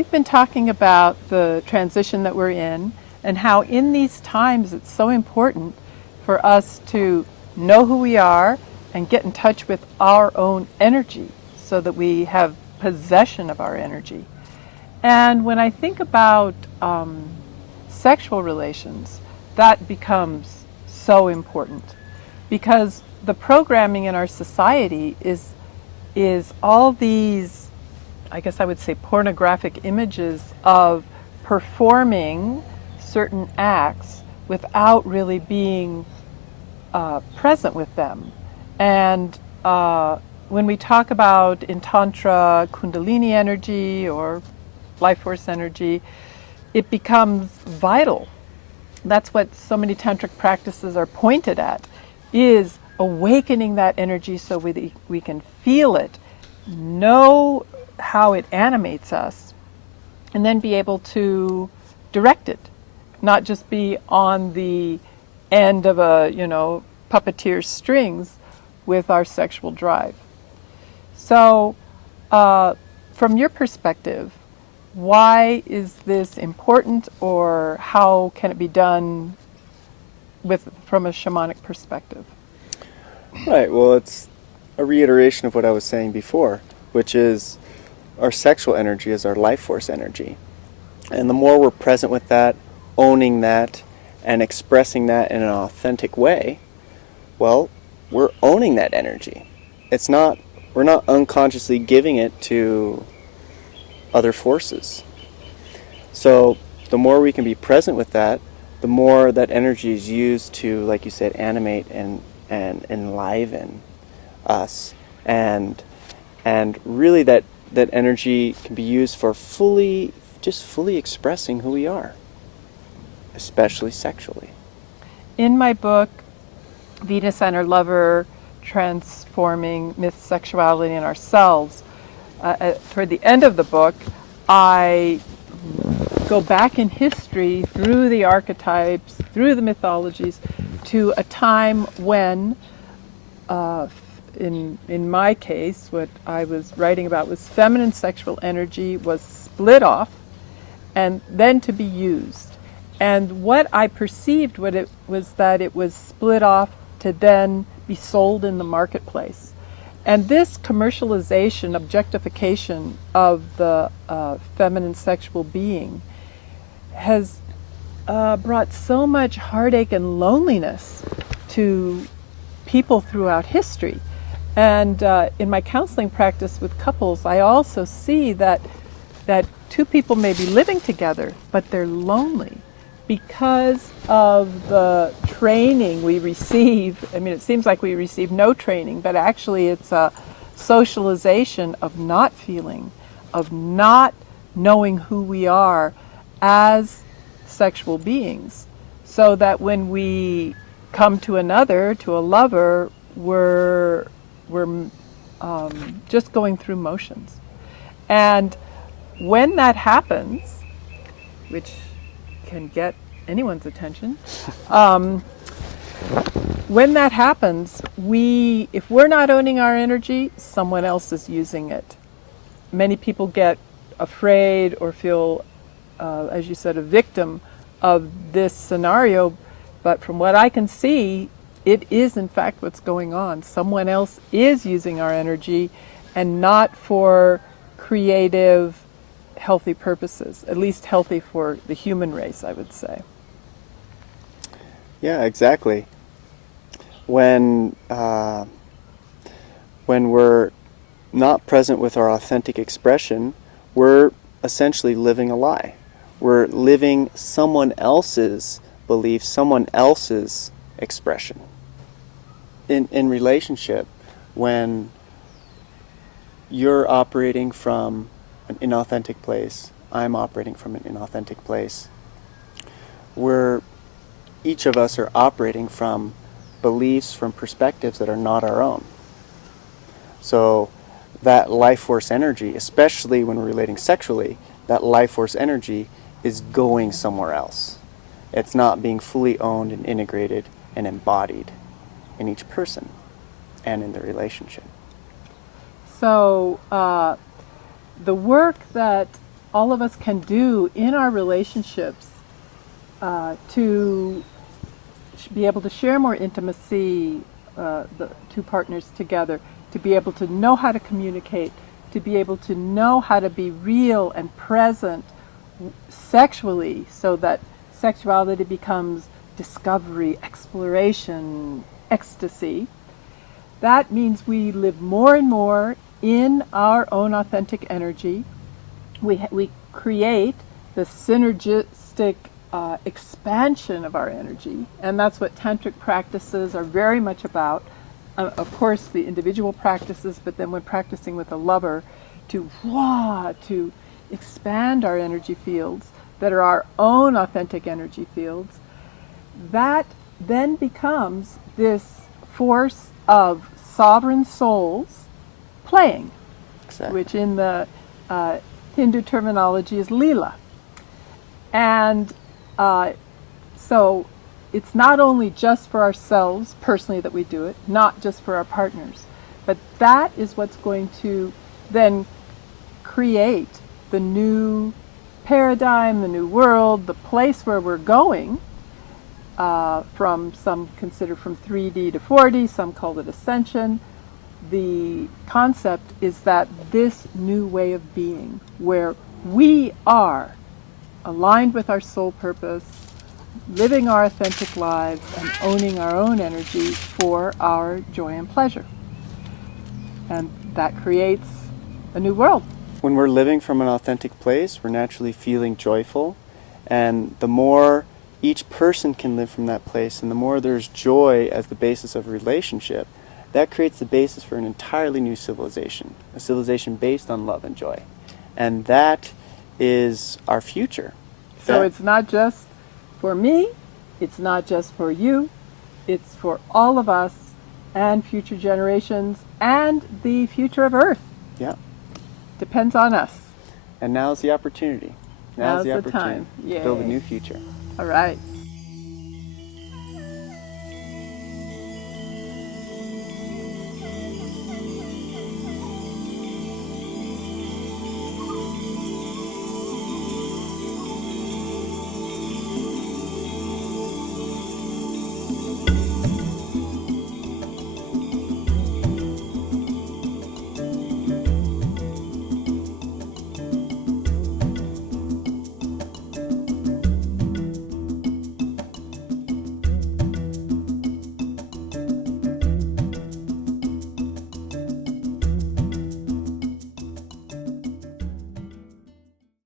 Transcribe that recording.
we've been talking about the transition that we're in and how in these times it's so important for us to know who we are and get in touch with our own energy so that we have possession of our energy. And when I think about sexual relations, that becomes so important because the programming in our society is all these, I guess I would say, pornographic images of performing certain acts without really being present with them. And when we talk about in Tantra Kundalini energy or life force energy, it becomes vital. That's what so many tantric practices are pointed at, is awakening that energy so we can feel it, know how it animates us, and then be able to direct it, not just be on the end of a, puppeteer's strings with our sexual drive. So, from your perspective, why is this important, or how can it be done from a shamanic perspective? Right, well, it's a reiteration of what I was saying before, which is our sexual energy is our life force energy. And the more we're present with that, owning that, and expressing that in an authentic way, well, we're owning that energy. We're not unconsciously giving it to other forces. So the more we can be present with that, the more that energy is used to, like you said, animate and enliven us, and really that energy can be used for fully expressing who we are, especially sexually. In my book, Venus and Her Lover, Transforming Myth, Sexuality, and Ourselves, toward the end of the book, I go back in history through the archetypes, through the mythologies, to a time when, in my case, what I was writing about was feminine sexual energy was split off and then to be used. And what I perceived was that it was split off to then be sold in the marketplace. And this commercialization, objectification of the feminine sexual being has brought so much heartache and loneliness to people throughout history. And in my counseling practice with couples, I also see that two people may be living together, but they're lonely because of the training we receive. I mean, it seems like we receive no training, but actually it's a socialization of not feeling, of not knowing who we are as sexual beings, so that when we come to a lover, we're just going through motions. And when that happens, which can get anyone's attention, when that happens, if we're not owning our energy, someone else is using it. Many people get afraid or feel, as you said, a victim of this scenario, but from what I can see, it is in fact what's going on. Someone else is using our energy, and not for creative, healthy purposes, at least healthy for the human race, I would say. Yeah, exactly. When we're not present with our authentic expression, we're essentially living a lie. We're living someone else's belief, someone else's expression. In relationship, when you're operating from an inauthentic place, I'm operating from an inauthentic place, each of us are operating from beliefs, from perspectives that are not our own. So that life force energy, especially when we're relating sexually, that life force energy is going somewhere else. It's not being fully owned and integrated and embodied in each person and in the relationship. So the work that all of us can do in our relationships to be able to share more intimacy, the two partners together, to be able to know how to communicate, to be able to know how to be real and present sexually, so that sexuality becomes discovery, exploration, ecstasy. That means we live more and more in our own authentic energy. We create the synergistic expansion of our energy, and that's what tantric practices are very much about. Of course, the individual practices, but then when practicing with a lover, to expand our energy fields that are our own authentic energy fields. That then becomes this force of sovereign souls playing, Exactly. which in the Hindu terminology is Leela. And so it's not only just for ourselves personally that we do it, not just for our partners, but that is what's going to then create the new paradigm, the new world, the place where we're going. From some consider from 3D to 4D, some call it ascension. The concept is that this new way of being, where we are aligned with our soul purpose, living our authentic lives, and owning our own energy for our joy and pleasure. And that creates a new world. When we're living from an authentic place, we're naturally feeling joyful, and the more each person can live from that place, and the more there's joy as the basis of a relationship, that creates the basis for an entirely new civilization, a civilization based on love and joy. And that is our future. So it's not just for me, it's not just for you, it's for all of us and future generations and the future of Earth. Yeah. Depends on us. And now's the opportunity. Now's the opportunity time. to build a Yay. new future. All right.